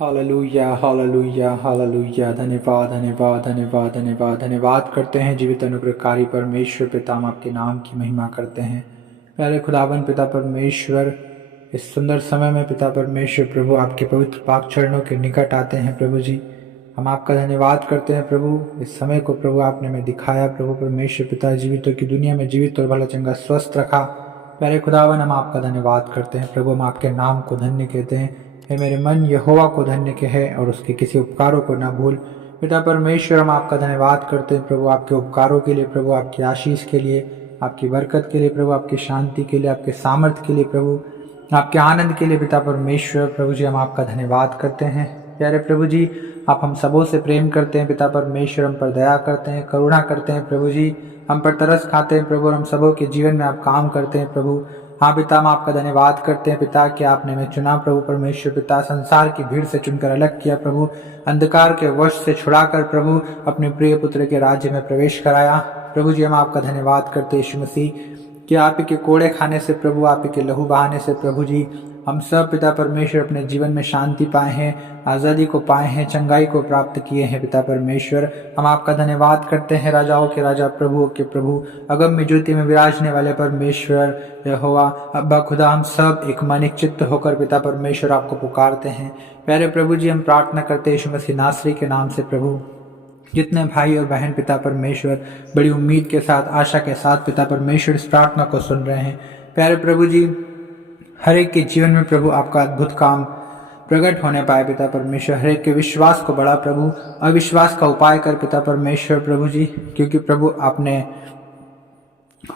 Hallelujah hallelujah hallelujah. धन्यवाद धन्यवाद धन्यवाद धन्यवाद धन्यवाद करते हैं जीवित अनुग्रहकारी परमेश्वर पिता, हम आपके नाम की महिमा करते हैं। प्यारे खुदावन पिता परमेश्वर, इस सुंदर समय में पिता परमेश्वर प्रभु आपके पवित्र पाक चरणों के निकट आते हैं प्रभु जी। हम आपका धन्यवाद करते हैं प्रभु, इस समय को प्रभु आपने हमें दिखाया प्रभु परमेश्वर पिता, जीवितों की दुनिया में जीवित और भला चंगा स्वस्थ रखा। प्यारे खुदावन, हम आपका धन्यवाद करते हैं प्रभु, हम आपके नाम को धन्य कहते हैं। हे मेरे मन यहोवा को धन्य कहे और उसके किसी उपकारों को न भूल। पिता परमेश्वर, हम आपका धन्यवाद करते हैं प्रभु, आपके उपकारों के लिए प्रभु, आपकी आशीष के लिए, आपकी बरकत के लिए प्रभु, आपकी शांति के लिए, आपके सामर्थ्य के लिए प्रभु, आपके आनंद के लिए पिता परमेश्वर प्रभु जी, हम आपका धन्यवाद करते हैं। प्यारे प्रभु जी, आप हम सबों से प्रेम करते हैं पिता परमेश्वर, हम पर दया करते हैं, करुणा करते हैं प्रभु जी, हम पर तरस खाते हैं प्रभु, हम सबों के जीवन में आप काम करते हैं प्रभु। हाँ पिता, हम आपका धन्यवाद करते हैं पिता कि आपने हमें चुना प्रभु परमेश्वर पिता, संसार की भीड़ से चुनकर अलग किया प्रभु, अंधकार के वश से छुड़ाकर प्रभु अपने प्रिय पुत्र के राज्य में प्रवेश कराया प्रभु जी। हम आपका धन्यवाद करते हैं यीशु मसीह कि आप ही के कोड़े खाने से प्रभु, आप ही के लहू बहाने से प्रभु जी, हम सब पिता परमेश्वर अपने जीवन में शांति पाए हैं, आज़ादी को पाए हैं, चंगाई को प्राप्त किए हैं पिता परमेश्वर। हम आपका धन्यवाद करते हैं राजाओं के राजा, प्रभुओं के प्रभु, अगम्य ज्योति में विराजने वाले परमेश्वर यहोवा अब्बा खुदा, हम सब एक मन एक चित्त होकर पिता परमेश्वर आपको पुकारते हैं। प्यारे प्रभु जी, हम प्रार्थना करते हैं यीशु मसीह नासरी के नाम से प्रभु, जितने भाई और बहन पिता परमेश्वर बड़ी उम्मीद के साथ, आशा के साथ पिता परमेश्वर इस प्रार्थना को सुन रहे हैं, प्यारे प्रभु जी, हर एक के जीवन में प्रभु आपका अद्भुत काम प्रकट होने पाए पिता परमेश्वर। हर एक के विश्वास को बढ़ा प्रभु, अविश्वास का उपाय कर पिता परमेश्वर प्रभु जी, क्योंकि प्रभु आपने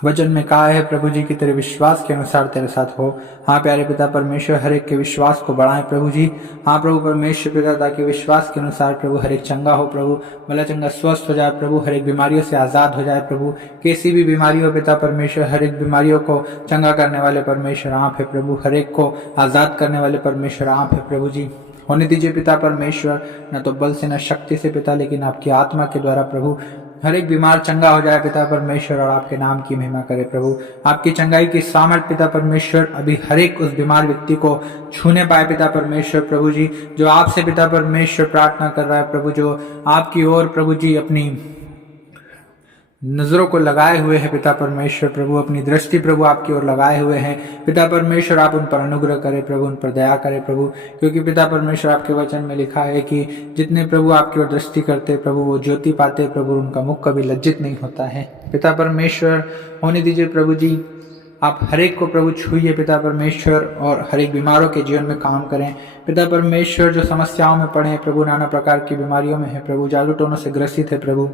वचन में कहा है प्रभु जी कि तेरे विश्वास के अनुसार तेरे साथ हो। हाँ प्यारे पिता परमेश्वर, हर एक के विश्वास को बढ़ाएं प्रभु जी। हाँ प्रभु परमेश्वर पिता, ताकि विश्वास के अनुसार प्रभु हर एक चंगा हो प्रभु, भला चंगा स्वस्थ हो जाए प्रभु, हर एक बीमारियों से आज़ाद हो जाए प्रभु, किसी भी बीमारी हो पिता परमेश्वर, हर एक बीमारियों को चंगा करने वाले परमेश्वर आप है प्रभु, हर एक को आज़ाद करने वाले परमेश्वर आप है प्रभु जी। होने दीजिए पिता परमेश्वर, न तो बल से न शक्ति से पिता, लेकिन आपकी आत्मा के द्वारा प्रभु हर एक बीमार चंगा हो जाए पिता परमेश्वर, और आपके नाम की महिमा करे प्रभु। आपकी चंगाई की सामर्थ पिता परमेश्वर अभी हर एक उस बीमार व्यक्ति को छूने पाए पिता परमेश्वर प्रभु जी, जो आपसे पिता परमेश्वर प्रार्थना कर रहा है प्रभु, जो आपकी ओर प्रभु जी अपनी नजरों को लगाए हुए हैं पिता परमेश्वर प्रभु, अपनी दृष्टि प्रभु आपकी ओर लगाए हुए हैं पिता परमेश्वर। आप उन पर अनुग्रह करें प्रभु, उन पर दया करें प्रभु, क्योंकि पिता परमेश्वर आपके वचन में लिखा है कि जितने प्रभु आपकी ओर दृष्टि करते प्रभु वो ज्योति पाते प्रभु, उनका मुख कभी लज्जित नहीं होता है पिता परमेश्वर। होने दीजिए प्रभु जी, आप हर एक को प्रभु छूइए पिता परमेश्वर, और हर एक बीमारों के जीवन में काम करें पिता परमेश्वर, जो समस्याओं में पड़े हैं प्रभु, नाना प्रकार की बीमारियों में है प्रभु, जादू टोनों से ग्रसित है प्रभु,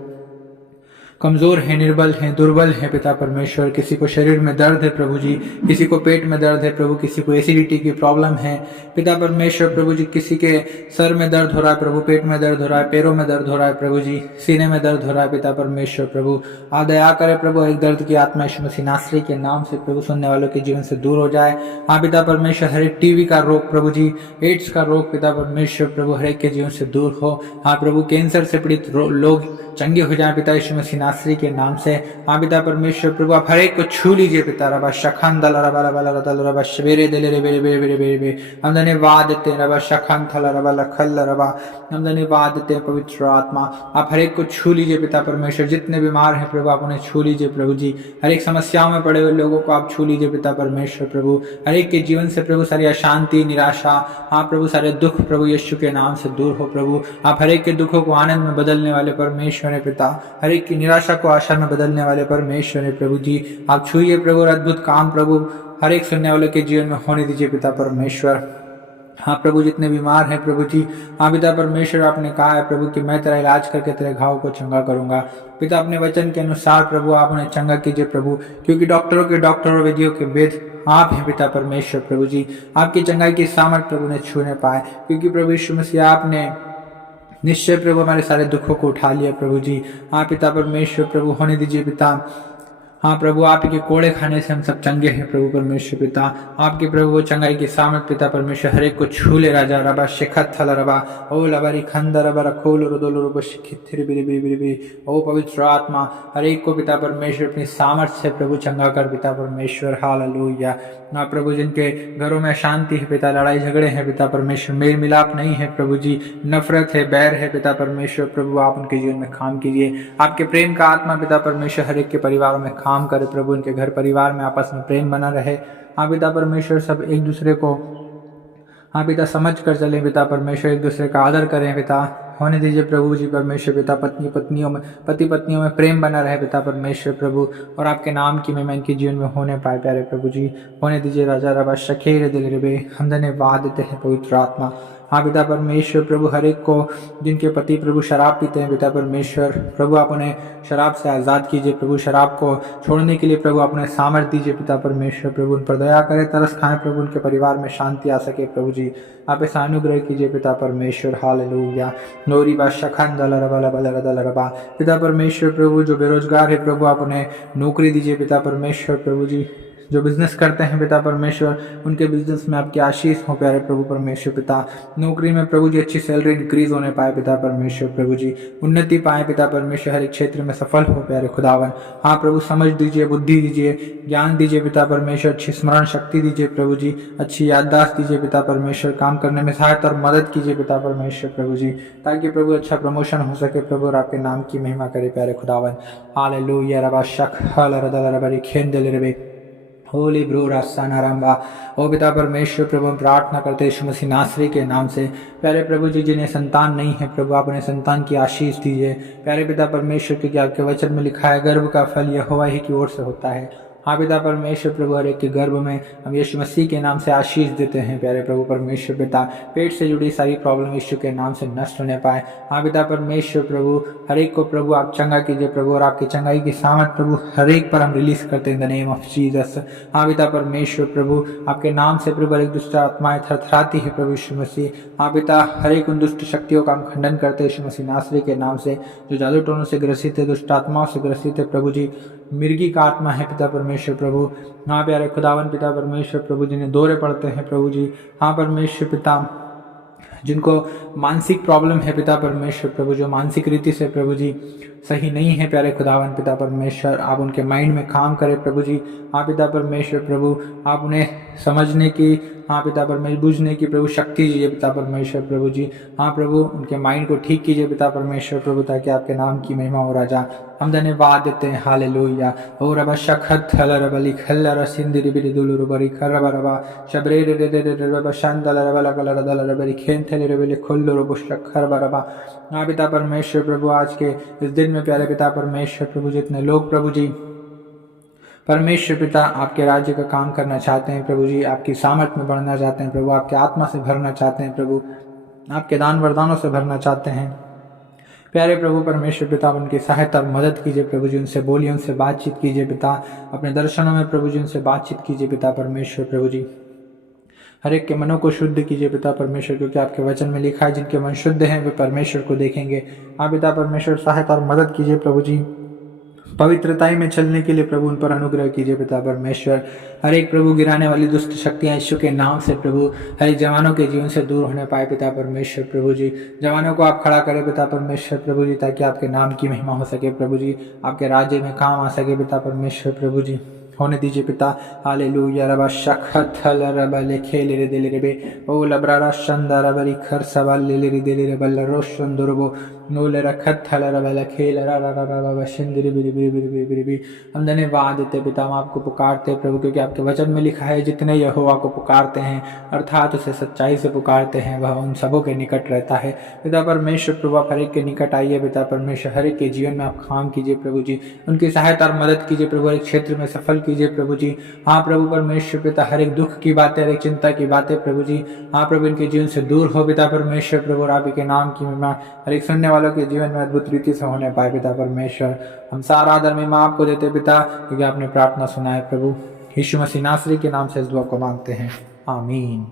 कमजोर है, निर्बल है, दुर्बल है पिता परमेश्वर, किसी को शरीर में दर्द है प्रभु जी, किसी को पेट में दर्द है प्रभु, किसी को एसिडिटी की प्रॉब्लम है पिता परमेश्वर प्रभु जी, किसी के सर में दर्द हो रहा है प्रभु, पेट में दर्द हो रहा है, पैरों में दर्द हो रहा है प्रभु जी, सीने में दर्द हो रहा है पिता परमेश्वर प्रभु। आप दया करे प्रभु, एक दर्द की आत्मा यीशु मसीह नासरी के नाम से प्रभु सुनने वालों के जीवन से दूर हो जाए। हाँ पिता परमेश्वर, हर एक टीवी का रोग प्रभु जी, एड्स का रोग पिता परमेश्वर प्रभु हर एक के जीवन से दूर हो। हाँ प्रभु, कैंसर से पीड़ित लोग चंगे हो जाए पिता यीशु मसीह नासरी के नाम से। हाँ पिता परमेश्वर प्रभु, आप हर एक को छू लीजिए पिता। रबा शखन दल रबा रबा रतल रबा शबेरे दले रे बेरे बेरे बेरे बेरे, हम धन्यवाद देते हैं रबा शखन थल रबा लखल रबा, हम धन्यवाद देते हैं पवित्र आत्मा। आप हर एक को छू लीजिए पिता परमेश्वर, जितने बीमार हैं प्रभु आप उन्हें छू लीजिए प्रभु जी, हर एक समस्याओं में पड़े हुए लोगों को आप छू लीजिए पिता परमेश्वर प्रभु, हर एक के जीवन से प्रभु सारी अशांति, निराशा, हाँ प्रभु सारे दुख प्रभु यीशु के नाम से दूर हो प्रभु। आप हर एक के दुखों को आनंद में बदलने वाले परमेश्वर है पिता, हर एक की निराशा को आशा में बदलने वाले परमेश्वर है प्रभु जी। आप छूइए प्रभु, और अद्भुत काम प्रभु हर एक सुनने वाले के जीवन में होने दीजिए पिता परमेश्वर। हाँ प्रभु, जितने बीमार हैं प्रभु जी, हाँ पिता परमेश्वर, आपने कहा है प्रभु कि मैं तेरा इलाज करके तेरे घाव को चंगा करूंगा पिता, अपने वचन के अनुसार प्रभु आप उन्हें चंगा कीजिए प्रभु, क्योंकि डॉक्टरों के डॉक्टर और वैद्यों के वेद आप हैं पिता परमेश्वर प्रभु जी। आपकी चंगाई की सामर्थ प्रभु ने छूने पाए, क्योंकि प्रभु यीशु मसीह आपने निश्चय प्रभु हमारे सारे दुखों को उठा लिया प्रभु जी। हाँ पिता परमेश्वर प्रभु, होने दीजिए पिता, हाँ प्रभु, आप ही के कोड़े खाने से हम सब चंगे हैं प्रभु परमेश्वर पिता। आपके प्रभु वो चंगाई की सामर्थ पिता परमेश्वर हरेक को छू ले राजा रबा शिखत थल रबा ओ लबरी खंदर रबा रखोल रुदोल रुब शिखिथिर बिरि बिरि बिरि बिरि। ओ पवित्र आत्मा हरेक को पिता परमेश्वर अपनी सामर्थ से प्रभु चंगा कर पिता परमेश्वर। हालेलुया। ना प्रभु जिनके घरों में शांति है पिता, लड़ाई झगड़े हैं पिता परमेश्वर, मेल मिलाप नहीं है प्रभु जी, नफरत है, बैर है पिता परमेश्वर, प्रभु आप उनके जीवन में काम कीजिए। आपके प्रेम का आत्मा पिता परमेश्वर हरेक के परिवारों में काम करे प्रभु, उनके घर परिवार में आपस में प्रेम बना रहे। हाँ पिता परमेश्वर, सब एक दूसरे को हाँ पिता समझ कर चलें पिता परमेश्वर, एक दूसरे का आदर करें पिता। होने दीजिए प्रभु जी परमेश्वर पिता, पति पत्नियों में प्रेम बना रहे पिता परमेश्वर प्रभु, और आपके नाम की महिमा इनके जीवन में होने पाए प्यारे प्रभु जी। होने दीजिए राजा रबा शखेर दिल रिबे। हम धन्यवाद देते हैं पवित्र आत्मा। हाँ पिता परमेश्वर प्रभु, हर एक को जिनके पति प्रभु शराब पीते हैं पिता परमेश्वर प्रभु, आप उन्हें शराब से आज़ाद कीजिए प्रभु, शराब को छोड़ने के लिए प्रभु आप उन्हें सामर्थ्य दीजिए पिता परमेश्वर प्रभु, उन पर दया करें, तरस खाएं प्रभु, उनके परिवार में शांति आ सके प्रभु जी, आप ऐसा अनुग्रह कीजिए पिता परमेश्वर। हालेलुया। नोरी बादशाह खान दला रबा लबा दला रबा पिता परमेश्वर प्रभु, जो बेरोजगार है प्रभु आप उन्हें नौकरी दीजिए पिता परमेश्वर प्रभु जी, जो बिजनेस करते हैं पिता परमेश्वर उनके बिजनेस में आपकी आशीष हो प्यारे प्रभु परमेश्वर पिता। नौकरी में प्रभु जी अच्छी सैलरी इंक्रीज होने पाए पिता परमेश्वर प्रभु जी, उन्नति पाए पिता परमेश्वर, हर एक क्षेत्र में सफल हो प्यारे खुदावन। हाँ प्रभु, समझ दीजिए, बुद्धि दीजिए, ज्ञान दीजिए पिता परमेश्वर, अच्छी स्मरण शक्ति दीजिए प्रभु जी, अच्छी याददाश्त दीजिए पिता परमेश्वर, काम करने में सहायता और मदद कीजिए पिता परमेश्वर प्रभु जी, ताकि प्रभु अच्छा प्रमोशन हो सके प्रभु, और आपके नाम की महिमा करे प्यारे खुदावन। हालेलुया। रबा शक हल रदल रबरी खेन दिल रबे होली ब्रो रास्तानारंबा। ओ पिता परमेश्वर प्रभु, हम प्रार्थना करते यीशु मसीह नासरी के नाम से प्यारे प्रभु जी, जिन्हें संतान नहीं है प्रभु आप उन्हें संतान की आशीष दीजिए प्यारे पिता परमेश्वर, क्योंकि आपके वचन में लिखा है गर्भ का फल यहोवा ही की ओर से होता है। हाँ पिता परमेश्वर प्रभु, हर एक के गर्भ में हम यीशु मसीह के नाम से आशीष देते हैं प्यारे प्रभु परमेश्वर पिता, पेट से जुड़ी सारी प्रॉब्लम यीशु के नाम से नष्ट होने पाए। हाँ पिता परमेश्वर प्रभु, हर एक को प्रभु आप चंगा कीजिए प्रभु, और आपकी चंगाई की सामर्थ प्रभु हर एक पर हम रिलीज करते हैं in the name of Jesus. हाँ पिता परमेश्वर प्रभु, आपके नाम से प्रभु एक दुष्ट आत्माएं थरथराती है प्रभु यीशु मसीह। हाँ पिता, हर एक उन दुष्ट शक्तियों का हम खंडन करते हैं यीशु मसीह नासरी के नाम से, जो जादू टोनों से ग्रसित है, दुष्ट आत्माओं से ग्रसित है प्रभु जी, मिर्गी का आत्मा है पिता परमेश्वर प्रभु। हाँ प्यारे खुदावन पिता परमेश्वर प्रभु, जिन्हें दौरे पड़ते हैं प्रभु जी, हाँ परमेश्वर पिता, जिनको मानसिक प्रॉब्लम है पिता परमेश्वर प्रभु, जो मानसिक रीति से प्रभु जी सही नहीं है प्यारे खुदावन पिता परमेश्वर, आप उनके माइंड में काम करें प्रभु जी। हाँ पिता परमेश्वर प्रभु, आप उन्हें समझने की, हाँ पिता परमेश्वर बूझने की प्रभु शक्ति दीजिए पिता परमेश्वर प्रभु जी। हाँ प्रभु, उनके माइंड को ठीक कीजिए पिता परमेश्वर प्रभु, ताकि आपके नाम की महिमा हो राजा। हम धन्यवाद देते हैं। हालेलुया। ओ रबा शखत हल रबली खल रसिंदिरि बिरि दुलु रबरी खरब रबा शबरे रे रे रे रबा शांदल रबला कल रदल रबरी खेंथले रबली खोल्लो रबु शखर रबा। हाँ पिता परमेश्वर प्रभु, आज के इस दिन में प्यारे पिता परमेश्वर प्रभु, जितने लोग प्रभु जी परमेश्वर पिता आपके राज्य का काम करना चाहते हैं प्रभु जी, आपकी सामर्थ में बढ़ना चाहते हैं प्रभु, आपके आत्मा से भरना चाहते हैं प्रभु, आपके दान वरदानों से भरना चाहते हैं प्यारे प्रभु परमेश्वर पिता, उनकी सहायता और मदद कीजिए प्रभु जी, उनसे बोलिए, उनसे बातचीत कीजिए पिता, अपने दर्शनों में प्रभु जी उनसे बातचीत कीजिए पिता परमेश्वर प्रभु जी। हर एक के मनों को शुद्ध कीजिए पिता परमेश्वर, क्योंकि आपके वचन में लिखा है जिनके मन शुद्ध हैं वे परमेश्वर को देखेंगे। हाँ पिता परमेश्वर, सहायता और मदद कीजिए प्रभु जी, पवित्रताई में चलने के लिए प्रभु उन पर अनुग्रह कीजिए पिता परमेश्वर। हर एक प्रभु गिराने वाली दुष्ट शक्तियां यीशु के नाम से प्रभु हर एक जवानों के जीवन से दूर होने पाए पिता परमेश्वर प्रभु जी। जवानों को आप खड़ा करें पिता परमेश्वर प्रभु जी, ताकि आपके नाम की महिमा हो सके प्रभु जी, आपके राज्य में काम आ सके पिता परमेश्वर प्रभु जी। होने दीजिए पिता। हालेलुया। रबा शखत हल रबा लेखे ले रे दिले रे बे ओ लब्रारा शंदा रबरी खर सवाल ले रे दिले रे बल रोशन दुरबो नूले रखत हल रबा लेखे रा रा रा रा रा शिंदरी बिरी बिरी बिरी बिरी बिरी। हम धन्यवाद देते पिता, हम आपको पुकारते प्रभु, क्योंकि आपके वचन में लिखा है जितने यहोवा को पुकारते हैं अर्थात उसे सच्चाई से पुकारते हैं वह उन सबों के निकट रहता है। पिता परमेश्वर प्रभु, आप हर एक के निकट आइए पिता परमेश्वर, हर एक के जीवन में आप काम कीजिए प्रभु जी, उनकी सहायता और मदद कीजिए प्रभु, हर एक क्षेत्र में सफल कीजिए प्रभु जी। हाँ प्रभु परमेश्वर पिता, हर एक दुख की बातें, हर एक चिंता की बातें प्रभु जी, हाँ प्रभु इनके जीवन से दूर हो पिता परमेश्वर प्रभु, और आप ही के नाम की महिमा हर एक सुनने वालों के जीवन में अद्भुत रीति से होने पाए पिता परमेश्वर। हम सारा आदर महिमा आपको देते पिता, क्योंकि आपने प्रार्थना सुना है प्रभु। यीशु मसीह नासरी के नाम से इस दुआ को मांगते हैं, आमीन।